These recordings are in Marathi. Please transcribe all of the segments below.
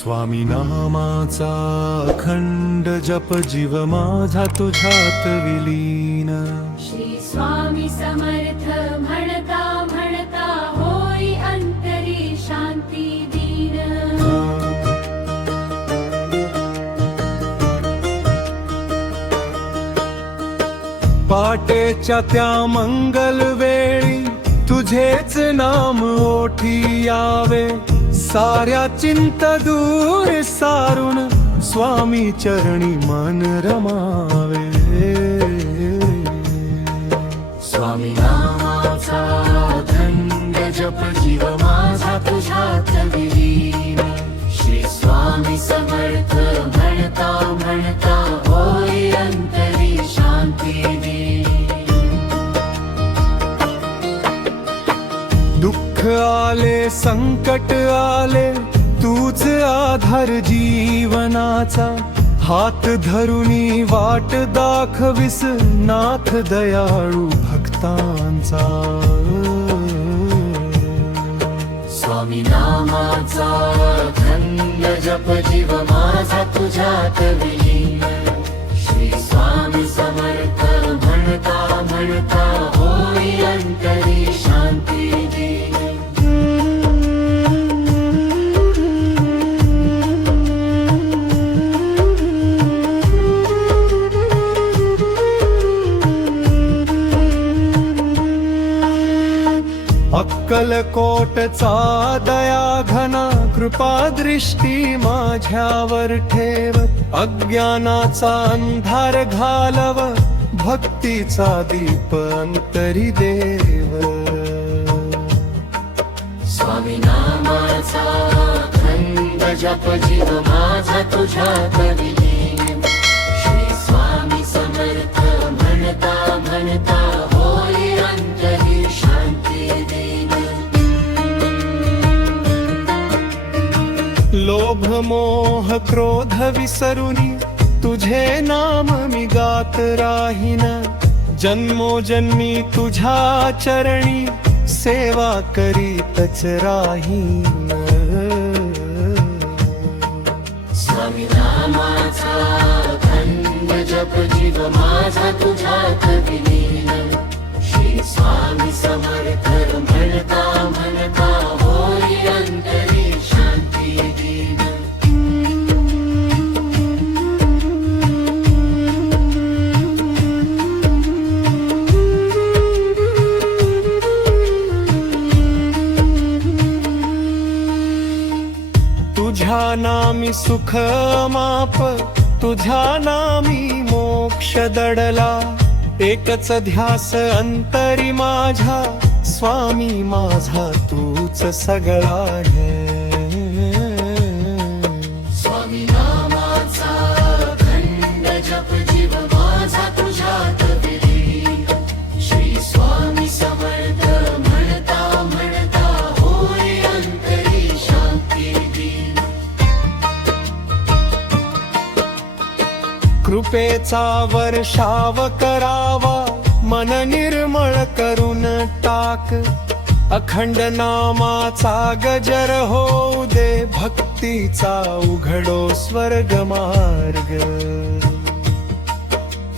स्वामी नामाचा अखंड जप जीव माझा तुझ्यात विलीन। श्री स्वामी समर्थ म्हणता म्हणता होई अंतरी शांती दीन। पाटेच्या त्या मंगल वेळी तुझेच नाम ओठी यावे, साऱ्या चिंत दूर सारून स्वामी चरणी मन रमावे। स्वामी नामाचा अखंड जप जीव माझा तुझ्यात विलीन। श्री स्वामी समर्थ म्हणता म्हणता होई अंतरी शांती दीन। दुःख आले संकट आले तूच आधार जीवनाचा, हात धरुनी वाट दाखविस नाथ दयाळू भक्तांचा। स्वामी नामाचा अखंड जप जीव माझा तुझ्यात विलीन। श्री स्वामी समर्थ म्हणता म्हणता होई अंतरी शांती दीन। अक्कलकोटचा दया घना कृपा दृष्टी माझ्यावर ठेव, अज्ञानाचा अंधार घालव भक्तीचा दीप अंतरी देव। स्वामी नामाचा अखंड जप जीव माझा तुझ्यात विलीन। श्री स्वामी समर्थ म्हणता म्हणता होई अंतरी शांती दीन। लोभ मोह क्रोध विसरुनी तुझे नाम मी गात राहीन, जन्मोजन्मी तुझ्या चरणी सेवा करीतच राहीन। स्वामी नामाचा अखंड जप जीव माझा तुझ्यात विलीन। श्री स्वामी समर्थ म्हणता म्हणता होई अंतरी शांती दीन। तुझ्या नामी सुख माप तुझ्या नामी मोक्ष दडला, एकच ध्यास अंतरी माझ्या स्वामी माझा तूच सगळा है। स्वामी नामाचा अखंड जप जीव माझा तुझ्यात विलीन। श्री स्वामी समर्थ म्हणता म्हणता होई अंतरी शांती दीन। कृपेचा वर्षाव करावा मन निर्मळ करून टाक, अखंड नामाचा गजर होऊ दे भक्तीचा उघडो स्वर्ग मार्ग।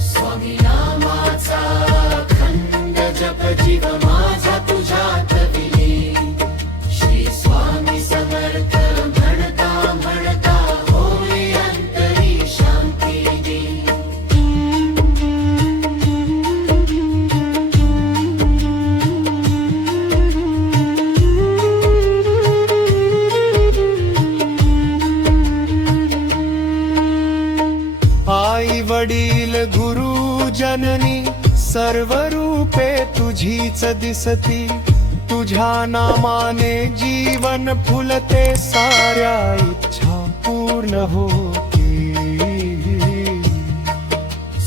स्वामी नामाचा अखंड जप जीव माझा तुझ्यात विलीन। श्री स्वामी समर्थ म्हणता म्हणता होई अंतरी शांती दीन। आई वडील गुरु जननी सर्व रूपे तुझीच दिसती, तुझ्या नामाने जीवन फुलते साऱ्या इच्छा पूर्ण होती।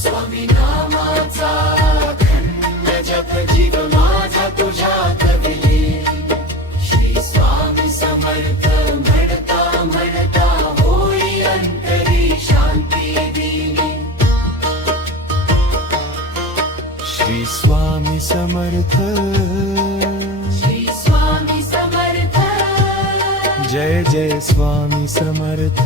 स्वामी नामाचा अखंड जप जीव माझा तुझ्यात विलीन। श्री स्वामी समर्थ म्हणता म्हणता होई अंतरी शांती दीन। श्री स्वामी समर्थ, श्री स्वामी समर्थ, जय जय स्वामी समर्थ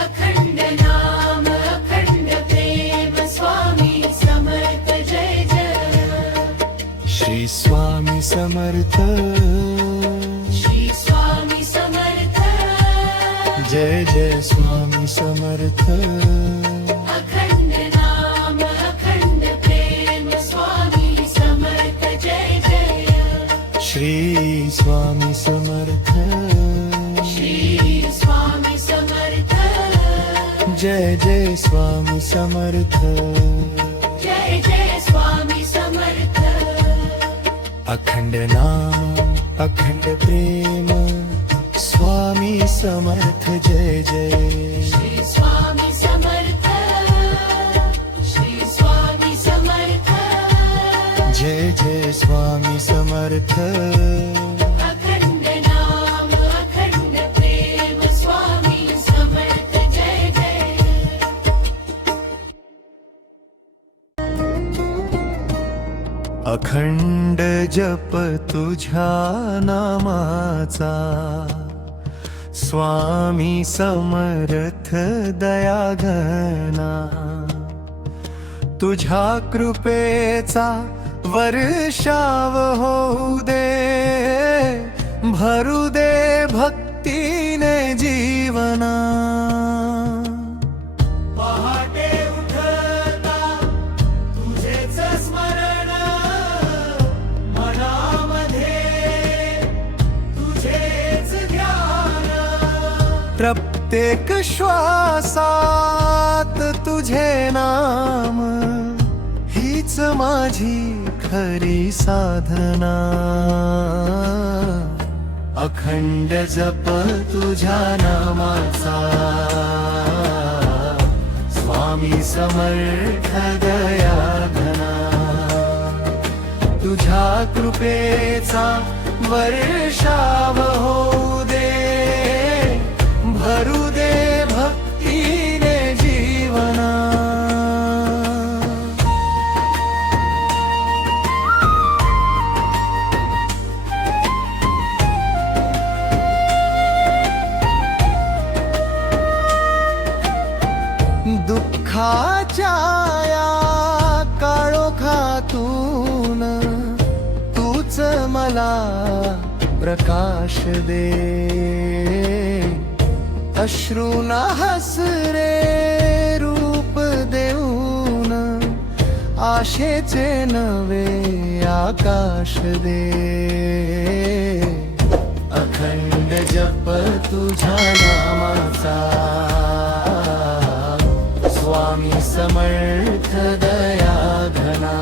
अखंड नाम अखंड प्रेम स्वामी समर्थ जय जय श्री स्वामी समर्थ श्री स्वामी समर्थ जय जय स्वामी समर्थ अखंड नाम अखंड प्रेम स्वामी समर्थ जय जय श्री स्वामी समर्थ श्री स्वामी समर्थ जय जय स्वामी समर्थ जय जय स्वामी समर्थ अखंड नाम अखंड प्रेम स्वामी समर्थ जय जय श्री स्वामी समर्थ श्री स्वामी समर्थ जय जय स्वामी समर्थ अखंड नाम अखंड प्रेम स्वामी समर्थ जय जय अखंड जप तुझ्या नामाचा स्वामी समर्थ दयाघना तुझ्या कृपेचा वर्षाव होऊ दे भरू दे भक्तीने जीवना पहाटे उठता तुझेच स्मरण मनामध्ये तुझेच ध्यान प्रत्येक श्वासात तुझे नाम हीच माझी खरी साधना अखंड जप तुझ्या नामाचा स्वामी समर्थ दयाघना तुझ्या कृपेचा वर्षाव होऊ दे भरू दे भक्तीने जीवना दुःखाच्या या काळोखातून तूच मला प्रकाश दे अश्रूना हसरे रूप देऊन आशेचे नवे आकाश दे अखंड जप तुझ्या नामाचा स्वामी समर्थ दयाघना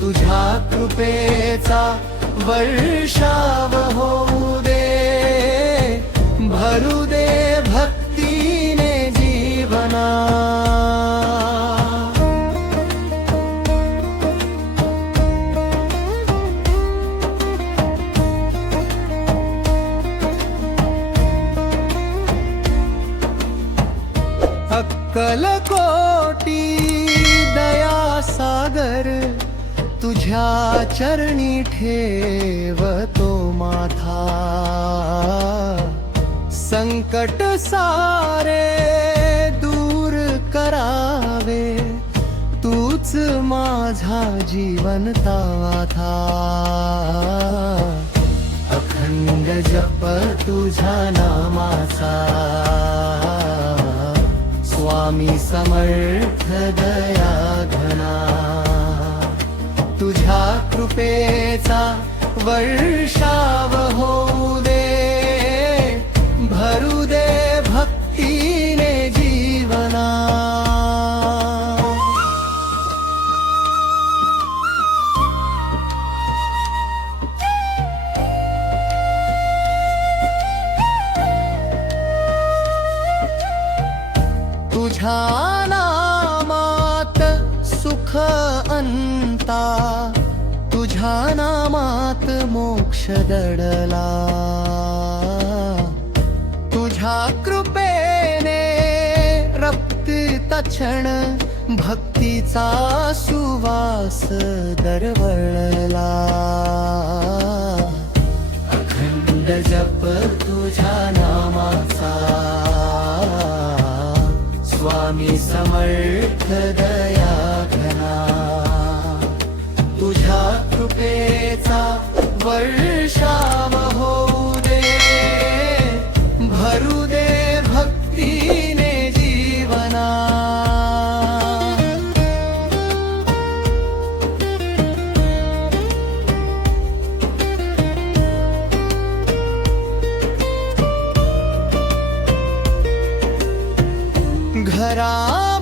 तुझ्या कृपेचा वर्षाव होऊ दे भरू दे भक्तीने जीवना अक्कलकोटी दया सागर तुझ्या चरणी ठेवतो माथा संकट सारे दूर करावे तूच माझा जीवन था अखंड जप तुझ्या नामाचा स्वामी समर्थ दयाघना तुझ्या कृपेचा वर्षाव होऊ दे भरू दे भक्तीने जीवना तुझ्या नामात सुख अंता तुझ्या नामात मोक्ष दडला तुझ्या कृपेने रप्तित क्षण भक्तीचा सुवास दरवळला अखंड जप तुझ्या नामाचा स्वामी समर्थ दया घना तुझ्या कृपेचा वर्षाव होऊ दे भरू दे भक्तीने जीवना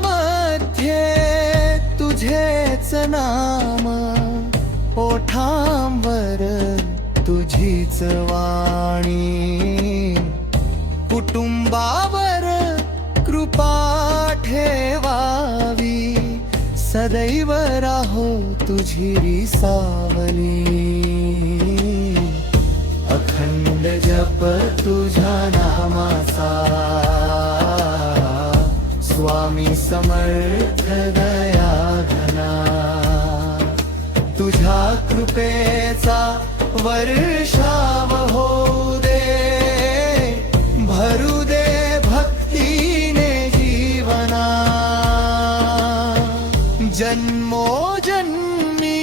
घरामध्ये तुझेच नाम ओठांवर तुझीच वाणी कुटुंबावर कृपा ठेवावी सदैव राहो तुझी सावली अखंड जप तुझ्या नामाचा स्वामी समर्थ दया घना तुझ्या कृपेचा वर्षाव होऊ दे भरू दे भक्तीने जीवना जन्मोजन्मी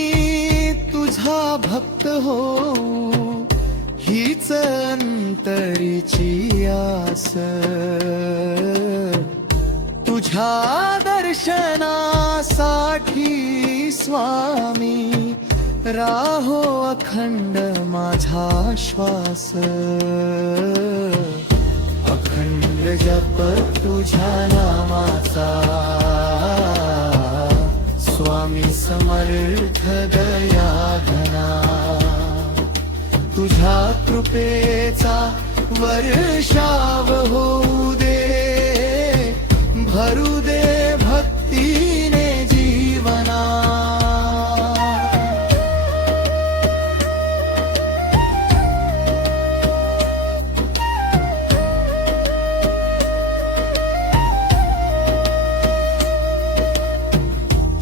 तुझा भक्त हो हीच अंतरीची आस तुझ्या दर्शनासाठी स्वामी राहो अखंड माझा श्वास अखंड जप तुझ्या नामाचा स्वामी समर्थ दया घना तुझ्या कृपेचा वर्षाव होऊ दे भरू दे भक्तीने जीवना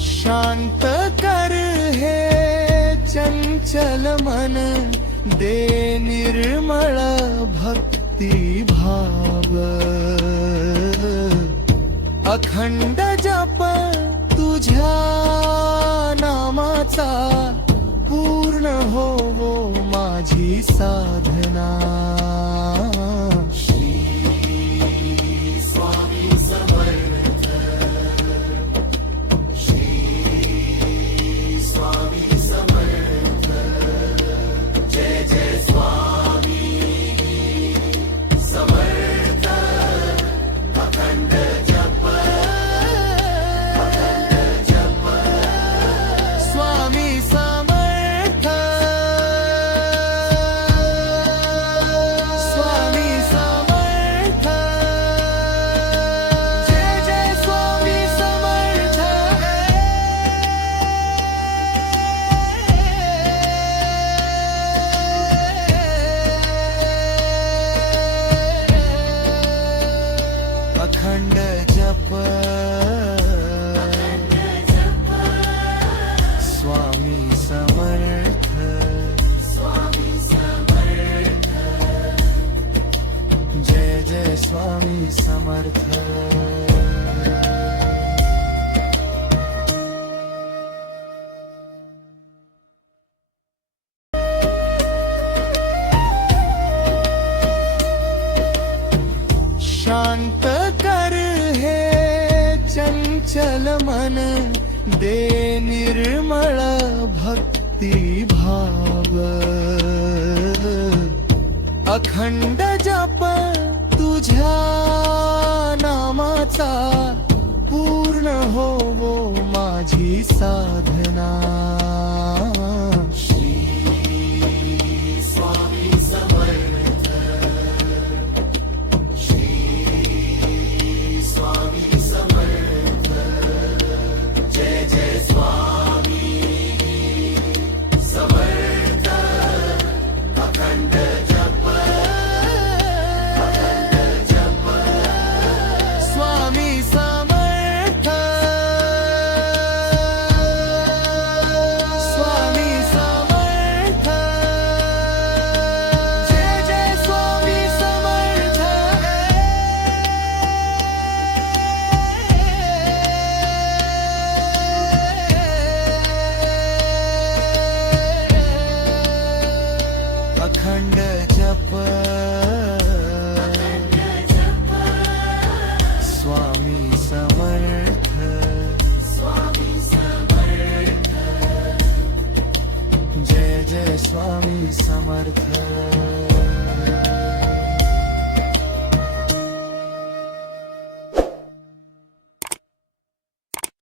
शांत कर हे चंचल मन दे निर्मळ भक्ती भाव अखंड जप तुझ्या नामाचा पूर्ण होवो माझी साधना श्री स्वामी समर्थ श्री स्वामी समर्थ जय जय स्वामी समर्थ अखंड जप स्वामी समर्थ स्वामी समर्थ जय जय स्वामी समर्थ अखंड जप स्वामी समर्थ स्वामी समर्थ जय जय स्वामी समर्थ शांत कर हे चंचल मन दे निर्मळ भक्ती भाव अखंड जप तुझ्या नामाचा पूर्ण होवो माझी साधना श्री स्वामी समर्थ श्री स्वामी समर्थ जय जय स्वामी समर्थ अखंड जप स्वामी समर्थ स्वामी समर्थ